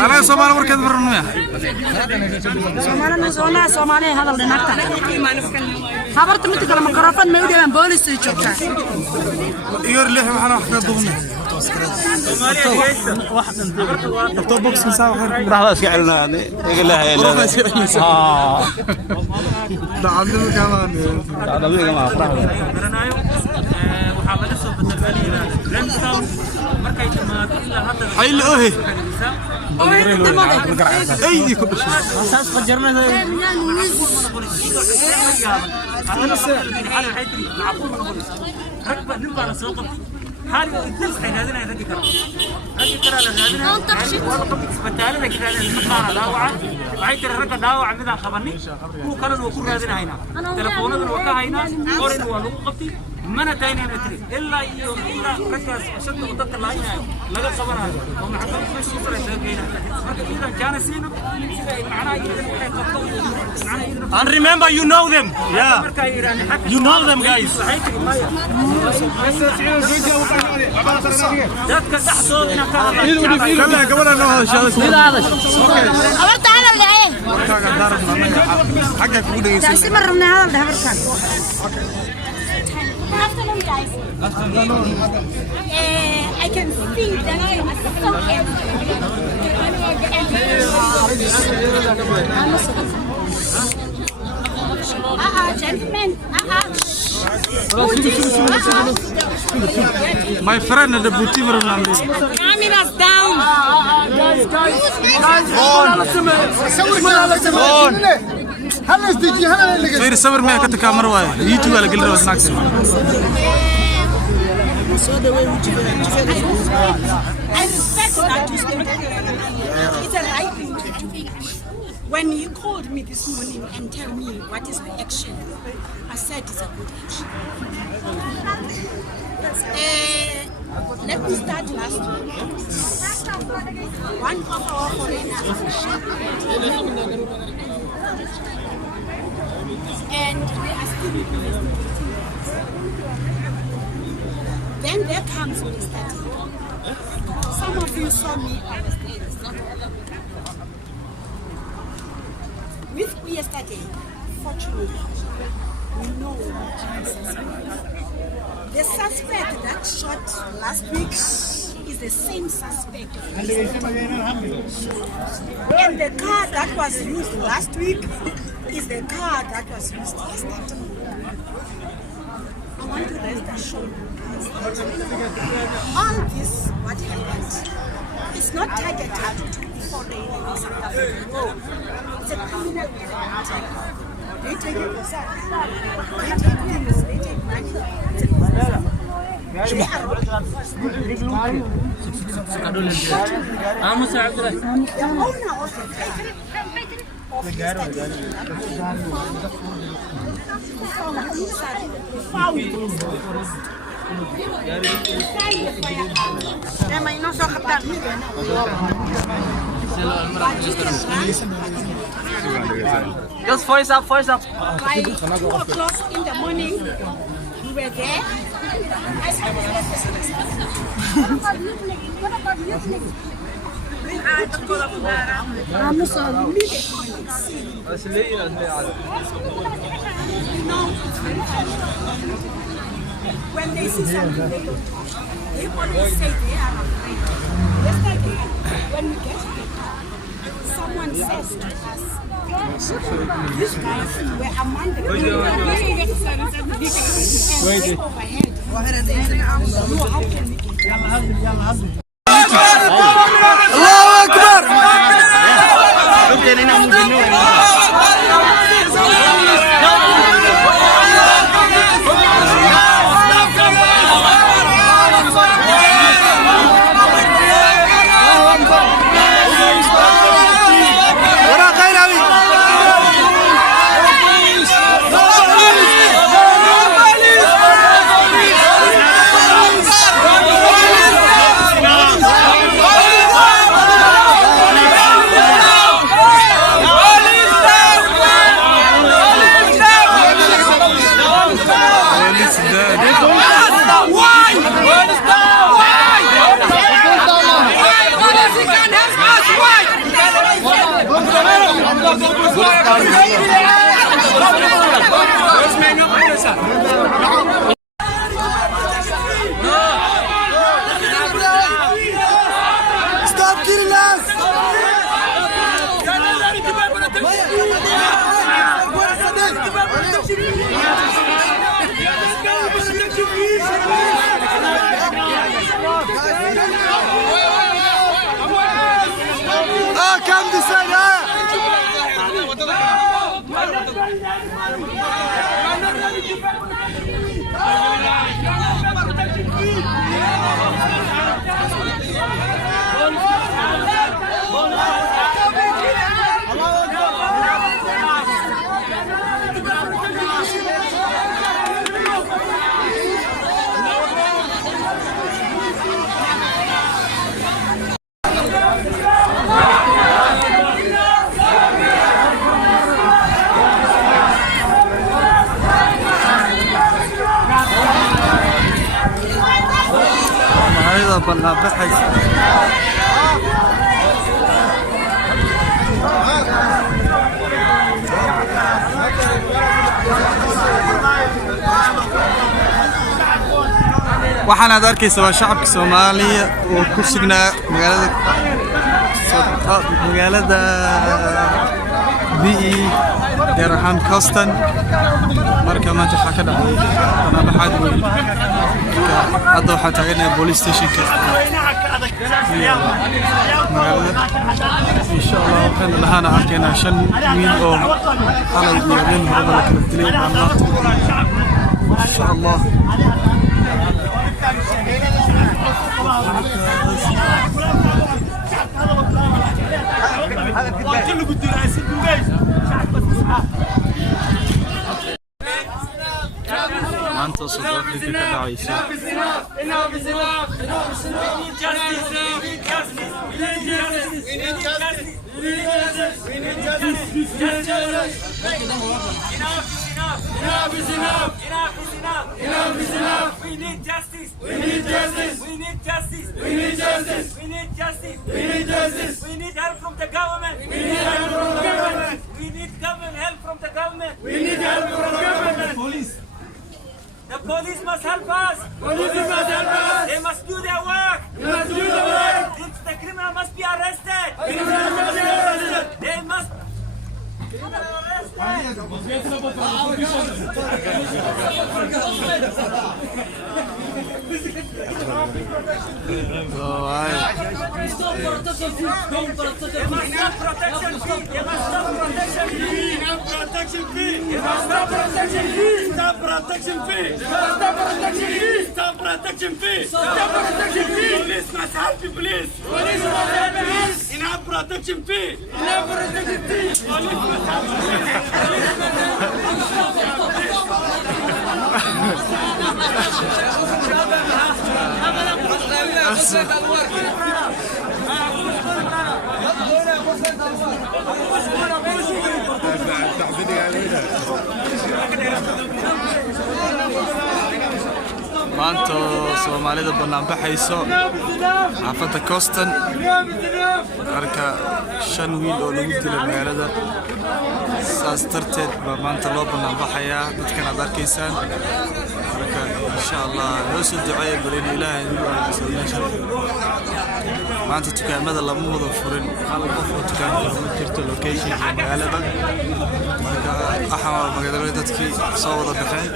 أنا سومالي وركض برنويا. سومالي هذا اللي نكتة. خبرت متى كلام ميكروفون ما يودي من بوليس يشوفها. يور ليه محنا إحنا ضمنه. واحد بوكس مساوي حرب. راح أسألنا يعني يقول لها يلا. دعمنا كمان. دعمنا كمان. حيل أوهي. أيدي كبش. أساس فجرنا زي. حالي الدرس حينادينا يرجع كلام رجع كلام لازمنا بالتالي رجع كلام المقارنة داوعة وعيد الرجع داوعة مثل خبرني هو كلام وكل هذين هنا تلفونه الوقت هنا قرن والوقفتي من تاني نتري إلا رجع شد وضد الله هنا لقى خبرها ومحكم في سفرة سجينا إذا كان سينو معنا And remember, you know them. Yeah. You know them, guys. Afternoon, guys. I can see that I am so gentlemen. My friend at the boutique room. Calming us down. غير الصبر ما كنت كاميرا واي يوتيوب على كل روز ناكس. I respect that you speak. It's a right thing to do. When you called me this morning and tell me what is the action, I said it's a good action. Let me start last week. One of our foreigners and we are still investigating. Then there comes Mr. T. Some of you saw me on the streets. With yesterday, fortunately, we know what the suspect that shot last week is the same suspect. And the car that was used last week is the car that was used yesterday. I want to rest assured. All this, what happened, is not targeted for the South African. No, it's a criminal attack. They take it for self. They take things, they take money. They are the owner of the factory. Just voice up, voice up. By 2 o'clock in the morning, we were there. When they see something, they don't talk. They always say they are afraid. Yesterday, when we get to the car, someone says to us, these guys were among the people and overhead. No, how can we get الله أكبر. baxaysa. waxaan aad arkaysaa waa shacabka Soomaaliya oo ku sugnaa magaalada BE gaar ahaan Houston marka maanta waxa ka dhacay banaanbaxaad weyn hadda waxaa taaganahay police stationka magaalada insha Allah waxaan lahana arkaynaa 5 wiil oo xalay iyo habeen horeba la kala dilay maanta insha Allah maanta South Africa ka dhacaysa We need justice. We need justice. We need justice. We need justice. We need justice. We need justice. We need help from the government. We need help from the government. We need help from the government. We need help from the government. Police. The police must help us. Police must help us. They must do their work. They must do their work. The criminal must be arrested. Criminal must be arrested. They must. maanta Soomaalida banaanbaxayso xaafadda Houston marka 5 wiil oo lagu dilay magaalada saas darteed baa maanta loo banaanbaxayaa dadkan aad arkaysaan marka insha Allah loo soo duceeyo barin Ilaahay inuu arko maanta dukaamada lama wada furin hal qof oo dukaan ma jirto location magaalada marka magaalada dadkii soo wada baxeen